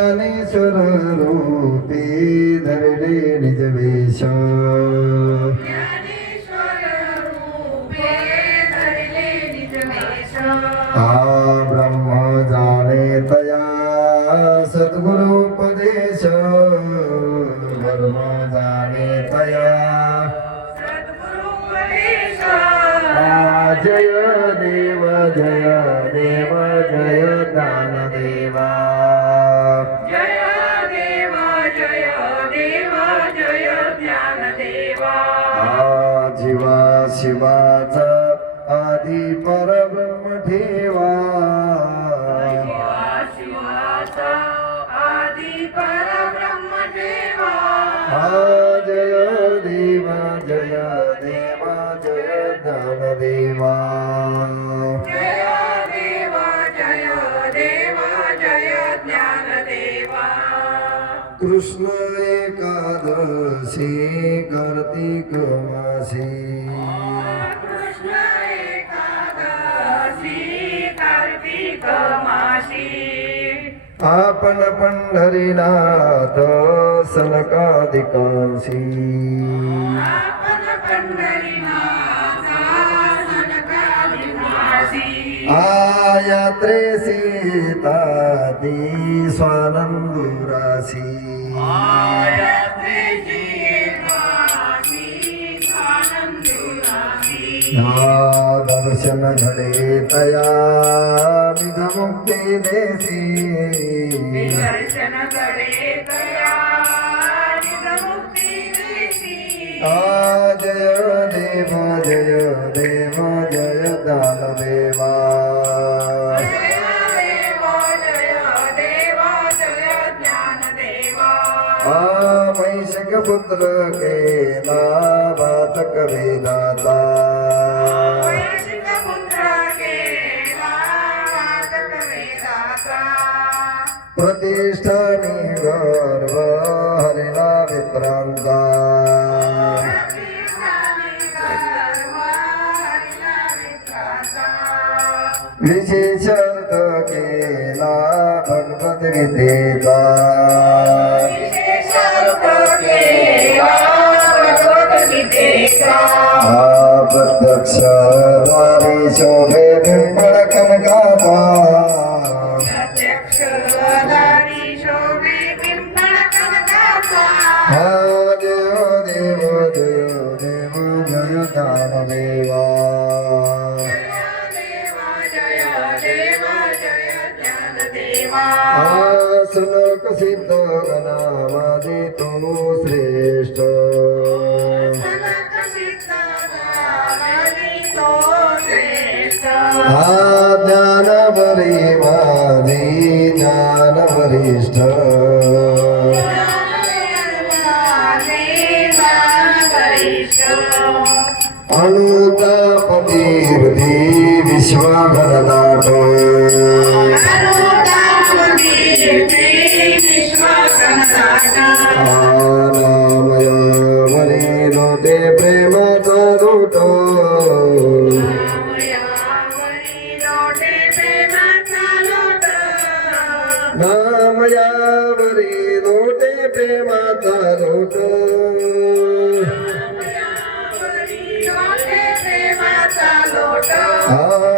ಆದಾನೇಶ್ವರರು ಪೇದರಡೆ ನಿಜವೇಶ ಆ जय देव जय ज्ञानदेवा। कृष्ण एकादशी कार्तिक मासी कृष्ण एकादशी कार्तिक मासी आपण पंढरीनाथ सनकादिकांशी आपण पंढरीनाथा ಆಯಾತ್ರೆ ಸೀತಾ ದಿ ಸ್ವಾನಂದುರಾಸಿ ದರ್ಶನ ಘಡೆ ತಯಾ ನಿಜಮುಕ್ತಿ ದೇಸಿ ದರ್ಶನ ಘಡೆ ತಯಾ ನಿಜಮುಕ್ತಿ ದೇಸಿ ಆ ಜಯ ದೇವ ಜಯ मंत्र पुत्र केला वाचक वेदाचा प्रतिष्ठानी गर्व हरिणा विभ्रांता विशेषार्थ केला भगवद्गीतेचा। हा प्रत्यक्ष द्वारे शोभे पिंपळ कनकाचा प्रत्यक्ष दारी शोभे पिंपळ कनकाचा. हा देव देव देव देव जय दानदेवा जय देव जय देव जय ज्ञानदेवा. हा सुनक सिद्ध गणामध्ये तो श्रेष्ठ జ్ఞానపరిమా నీ జ్ఞానపరిష్ట Oh.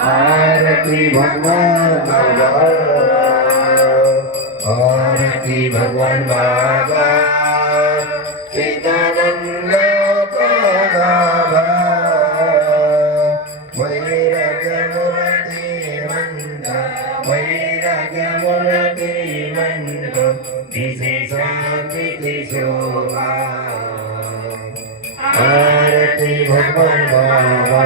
आरती भगवान बाबा आरती भगवान बाबा चिदानंद बाबा वैराग्य मूर्ती मंद वैराग्य मूर्ती मंद दिसे शांती शोभा आरती भगवान बाबा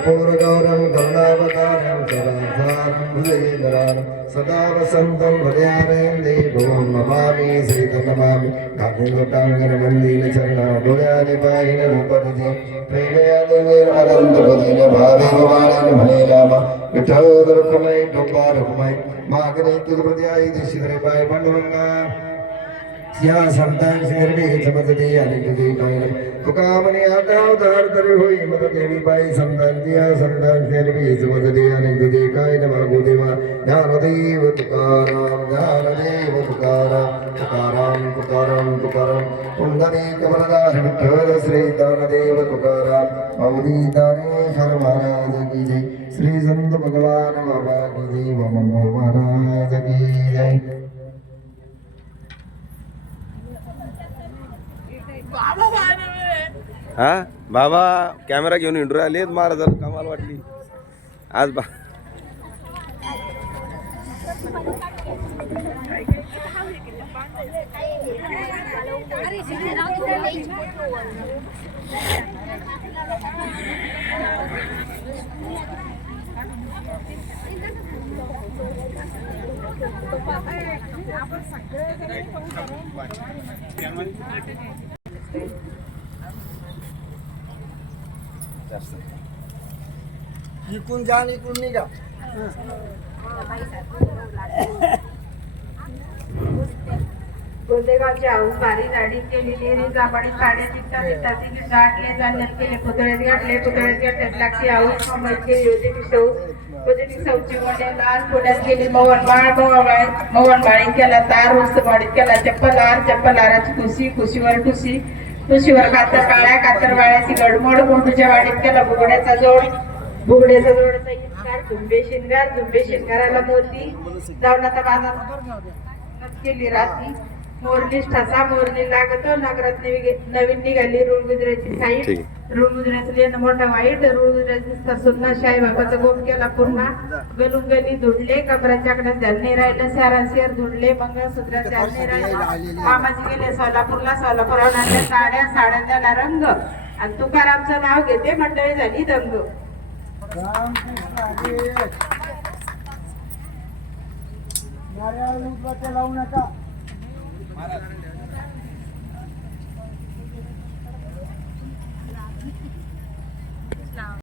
कर्पूर गौरम करुणावतारम सदाचारम भुजगेंद्राम सदा वसंतं हृदयानन्दे भुवं नमामि श्रीतं नमामि काकुलटाङ्गरमन्दिर चरणा डोळ्याने पाहिन रूपनिधे प्रेमया देवीरनंतपतीने भावे भवानीने म्हणे रामा विठ्ठल रुक्मय टोपा रुक्मय मागणे तुझप्रती या संतान शेरडी समजते आणि तुझे काय तुका म्हणे आता अवतार तरी होई मग देवी बाई संतांची या संतान शेरडी समजते आणि तुझे काय न मागू देवा ज्ञानदेव तुकाराम ज्ञानदेव तुकाराम तुकाराम तुकाराम तुकाराम. पुंडरी कमलदार विठ्ठल श्री दानदेव तुकाराम. अवधी दानेश्वर महाराज की जय. श्री संत भगवान बाबा की जय. मम महाराज की जय. हा? बाबा कॅमेरा घेऊन इंटरू आलेत महाराजांना कमाल वाटली. आज बा इकून जा आणि इकडून निघा. गोंदेगावची आऊस बारी दाढी केली लिहिरी जांभाडी साडे चित्ता चित्ता तिने गाठले जाणले केले पुतळ्यात गाठले पुतळ्यात गाठले लागते आऊस मुंबईत केली योजनी सौस योजनी सौची वडे लाल पुण्यात केली मवन बाळ मवन बाळ मवन बाळी केला तार उस्त बाडीत केला चप्पल आर चप्पल आराची खुशी खुशीवर ठुशी ठुशीवर कातर काळ्या कातर वाळ्याची गडमड गोंडूच्या वाडीत केला बुगड्याचा जोड बुगड्याचा जोडचा इन्कार झुंबे शिंगार झुंबे शिंगाराला मोती जाऊन आता बाजार केली रात्री मोरली ठसा मोरली लागतो नगरात नवी- नवीन निघाली रुळ गुजराची साईड ठीक रुळ गुजराचं लेणं मोठं वाईट. रुळ गुजराची सुन्ना शाही बाबाचा गोप केला पुन्हा गलून गली धुडले कमराच्या कडे धरणे राहिले सारा शेर धुडले मंगळसूत्र धरणे राहिले. मामाजी गेले सोलापूरला. आणल्या साड्या साड्या त्याला रंग. आणि तुकारामचं नाव घेते मंडळी झाली दंग. लावू नका. महाराज